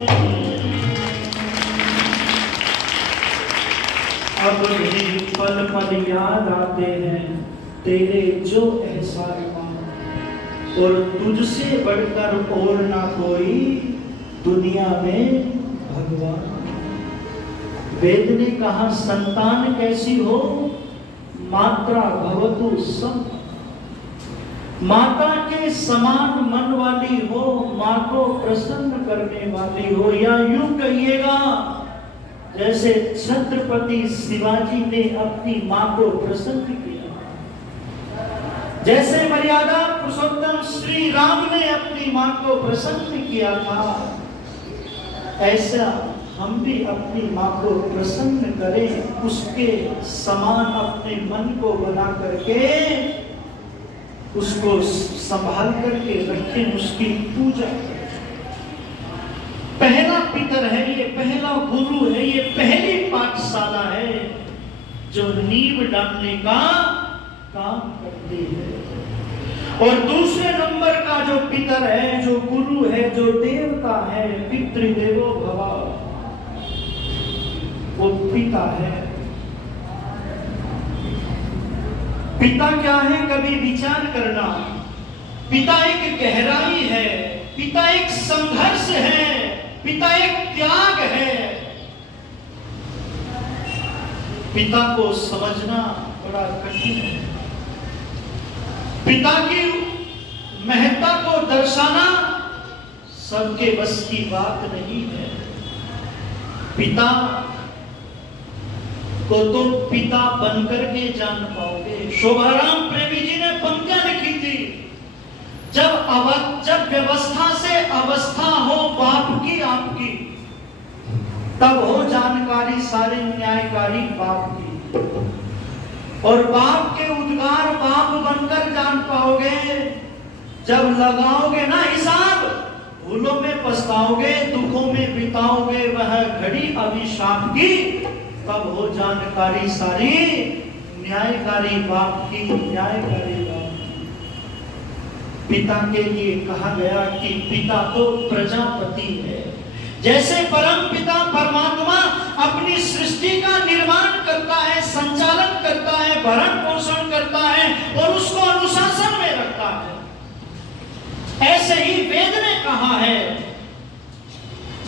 अब भी पल पल याद आते हैं तेरे जो एहसान, और तुझसे बढ़कर और ना कोई दुनिया में भगवान। वेद ने कहा संतान कैसी हो, मात्रा भवतु सम, माता के समान मन वाली हो, माँ को प्रसन्न करने वाली हो। या यूं कहिएगा जैसे छत्रपति शिवाजी ने अपनी माँ को प्रसन्न किया, जैसे मर्यादा पुरुषोत्तम श्री राम ने अपनी माँ को प्रसन्न किया था, ऐसा हम भी अपनी माँ को प्रसन्न करें, उसके समान अपने मन को बना करके उसको संभाल करके रखें, उसकी पूजा करें। पहला पितर है ये, पहला गुरु है ये, पहली पाठशाला है जो नींव डालने का काम करती है। और दूसरे नंबर का जो पितर है, जो गुरु है, जो देवता है, पितृदेवो भव, वो पिता है। पिता क्या है, कभी विचार करना। पिता एक गहराई है, पिता एक संघर्ष है, पिता एक त्याग है। पिता को समझना बड़ा कठिन है। पिता की महत्ता को दर्शाना सबके बस की बात नहीं है। पिता को तो पिता बनकर के जान पाओगे। शोभाराम प्रेमी जी ने पंक्तियां लिखी थी, जब व्यवस्था से अवस्था हो बाप की आपकी, तब हो जानकारी सारे न्यायकारी बाप की। और बाप के उद्गार बाप बनकर जान पाओगे जब लगाओगे ना हिसाब, भूलों में पछताओगे, दुखों में बिताओगे वह घड़ी अभिशाप की, तब हो जानकारी सारी न्यायकारी बाप की, न्यायकारी बाप की। पिता के लिए कहा गया कि पिता तो प्रजापति है। जैसे परम पिता परमात्मा अपनी सृष्टि का निर्माण करता है, संचालन करता है, भरण पोषण करता है और उसको अनुशासन में रखता है, ऐसे ही वेद ने कहा है,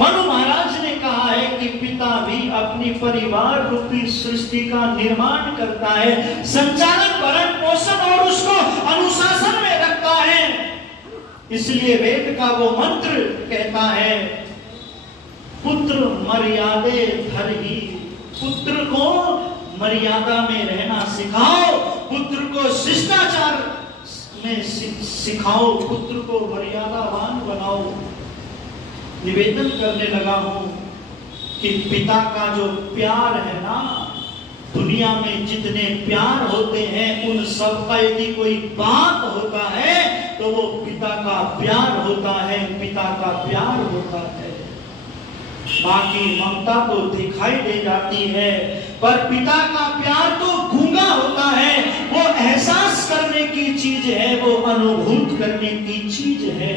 मनु महाराज ने कहा है कि पिता भी अपनी परिवार रूपी सृष्टि का निर्माण करता है, संचालन, भरण पोषण और उसको अनुशासन में रखता है। इसलिए वेद का वो मंत्र कहता है, पुत्र मर्यादे धरहि, पुत्र को मर्यादा में रहना सिखाओ, पुत्र को शिष्टाचार में सिखाओ, पुत्र को मर्यादावान बनाओ। निवेदन करने लगा हूं कि पिता का जो प्यार है ना, दुनिया में जितने प्यार होते हैं उन सब का यदि कोई बाप होता है तो वो पिता का प्यार होता है, पिता का प्यार होता है। बाकी ममता तो दिखाई दे जाती है, पर पिता का प्यार तो गूंगा होता है, वो एहसास करने की चीज है, वो अनुभूत करने की चीज है।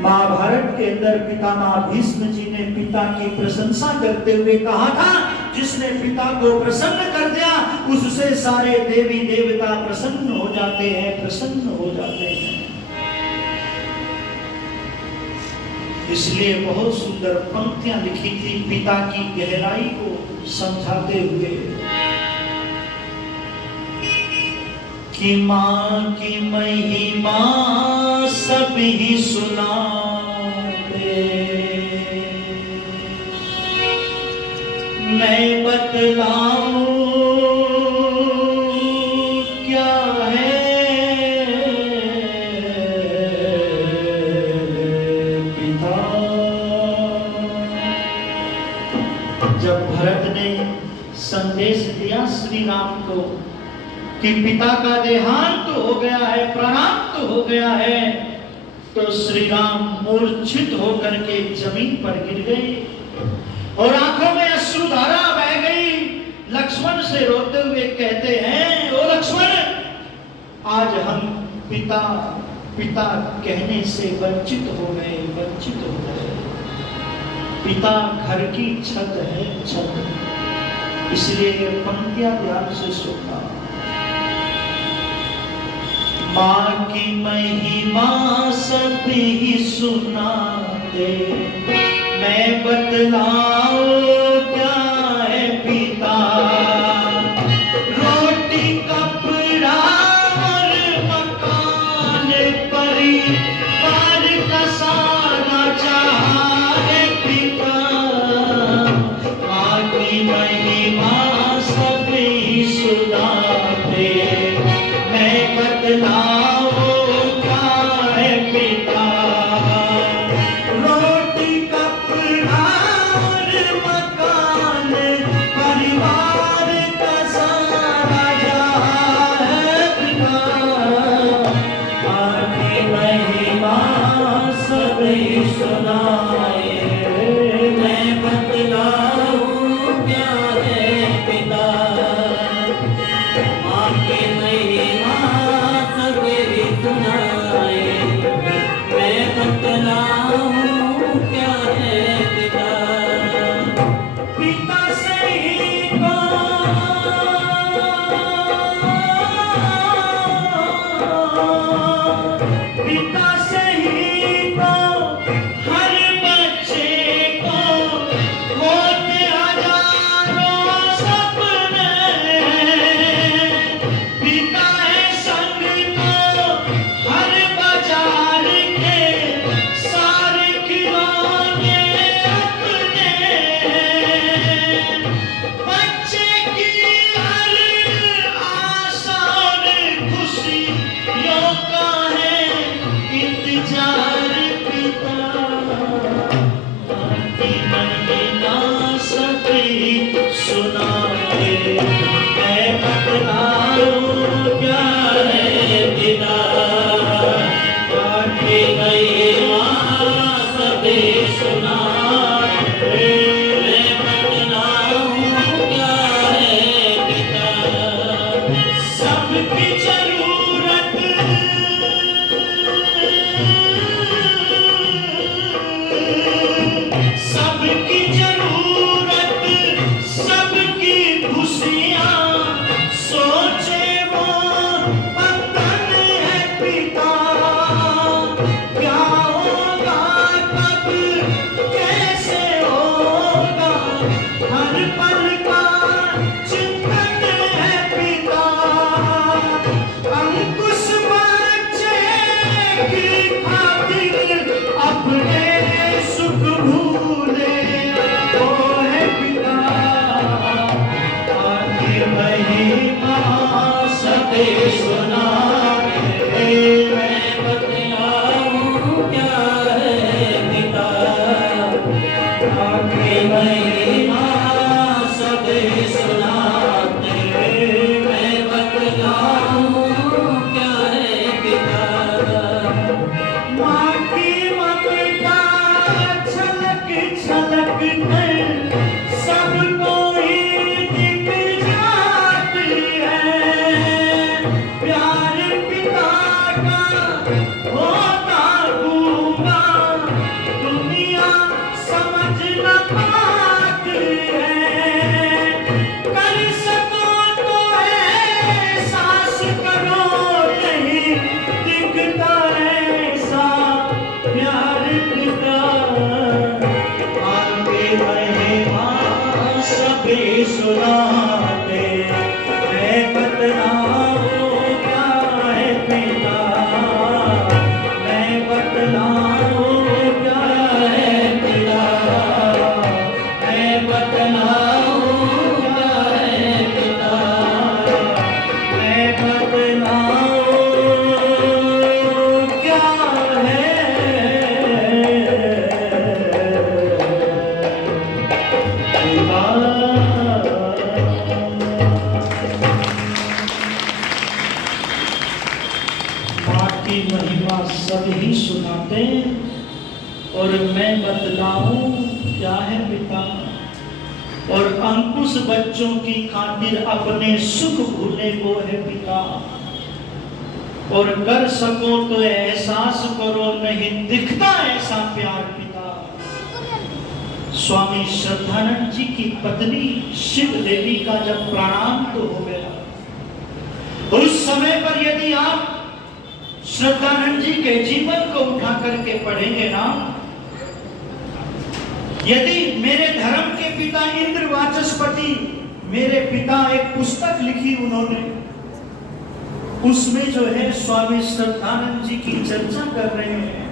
महाभारत के अंदर पितामह भीष्म जी ने पिता की प्रशंसा करते हुए कहा था, जिसने पिता को प्रसन्न कर दिया उससे सारे देवी देवता प्रसन्न हो जाते हैं, प्रसन्न हो जाते हैं। इसलिए बहुत सुंदर पंक्तियां लिखी थी पिता की गहराई को समझाते हुए कि माँ की महिमा सब ही सुनाते, मैं बतलाऊं क्या है पिता। जब भरत ने संदेश दिया श्री राम को कि पिता का देहांत हो गया है, प्राणांत हो गया है, तो श्री राम मूर्छित होकर के जमीन पर गिर गए और आंखों में अश्रुधारा बह गई। लक्ष्मण से रोते हुए कहते हैं, ओ लक्ष्मण, आज हम पिता पिता कहने से वंचित हो गए, वंचित हो गए। पिता घर की छत है, छत। इसलिए ये पंक्तियां ध्यान से सुनना। माँ की महिमा सब ही सुनाते, मैं बतलाऊं क्या है पिता। रोटी कपड़ा और मकान, परिवार का सारा जहां है पिता। माँ की महिमा सब ही सुनाते, मैं बतलाऊं क्या है पिता। रोटी कपड़ा और मकान, परिवार का सारा जहां है पिता। आगे महिमा सभी सुनाए, मैं बतलाऊं क्या है पिता। आगे महिमा सभी सुनाए, मैं बतलाऊं क्या है पिता। पिता से ही पिता से ही को हर बच्चे को होते हजारों सपने। पिता है संग को हर बाजार के सारे खिलौने अपने। बच्चे की हर आशा और खुशियों का है इंतजार पिता। आगे महिमा सभी सुनाते, मैं बतलाऊं क्या है पिता। आगे महिमा सभी सुनाते, मैं बतलाऊं क्या है पिता। सबकी जरूरत सबकी जरूरत, सबकी खुशियाँ सोचे वो बंधन है पिता। क्या होगा कब कैसे होगा, हर पल का चिंतन है पिता। अंकुश बच्चे की खातिर अपने सुख भूले, वो है पिता। आगे महिमा सभी सुनाते, मैं बतलाऊं क्या है पिता। आगे महिमा सभी सुनाते, मैं बतलाऊं क्या है पिता। माँ की ममता छलक छलक कर सबको ही दिख जाती है। प्यार पिता का होता गूंगा, दुनिया समझ न पाती है। कर सको तो एहसास करो, नहीं दिखता ऐसा प्यार पिता। आगे महिमा सभी सुनाते, मैं बतलाऊं क्या है पिता। मैं बतलाऊं क्या है पिता। मैं बतलाऊं क्या है पिता। मैं बतलाऊं क्या माँ की महिमा सभी सुनाते, और मैं बतलाऊं क्या है पिता। और अंकुश बच्चों की खातिर अपने सुख भूले वो है पिता। और कर सको तो एहसास करो, नहीं दिखता ऐसा प्यार पिता। स्वामी श्रद्धानंद जी की पत्नी शिव देवी का जब प्राणांत हो गया, उस समय पर यदि आप श्रद्धानंद जी के जीवन को उठा करके पढ़ेंगे ना, यदि मेरे धर्म के पिता इंद्र वाचस्पति, मेरे पिता एक पुस्तक लिखी उन्होंने, उसमें जो है स्वामी श्रद्धानंद जी की चर्चा कर रहे हैं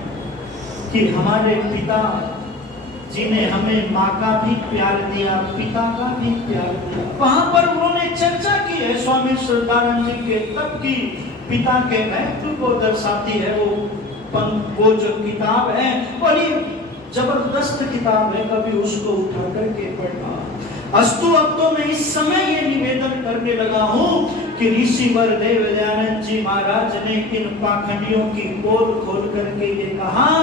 कि हमारे पिता जिन्हें हमें माँ का भी प्यार दिया, पिता का भी प्यार दिया। वहां पर उन्होंने चर्चा की है स्वामी श्रद्धानंद जी के तब की पिता के महत्व को दर्शाती है। वो जो किताब है बड़ी जबरदस्त किताब है, कभी उसको उठा करके पढ़ना। अस्तु अब तो मैं इस समय ये निवेदन करने लगा हूँ कि ऋषिवर देव दयानंद जी महाराज ने इन पाखंडियों की पोल खोल करके ये कहा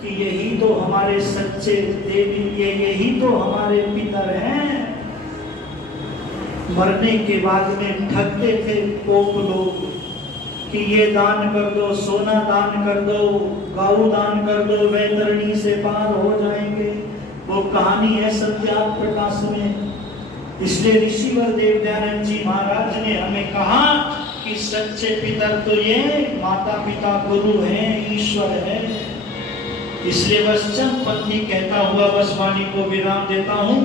कि यही तो हमारे सच्चे देवी, यही तो हमारे पितर हैं। मरने के बाद में ठगते थे पोप लोग कि ये दान कर दो, सोना दान कर दो, गौ दान कर दो, वैतरणी से पार हो जाएंगे। वो कहानी है सत्यार्थ प्रकाश में। इसलिए ऋषिवर देव दयानंद जी महाराज ने हमें कहा कि सच्चे पितर तो ये माता पिता गुरु हैं, ईश्वर है। इसलिए बस चंद पंक्ति कहता हुआ बस वाणी को विराम देता हूँ।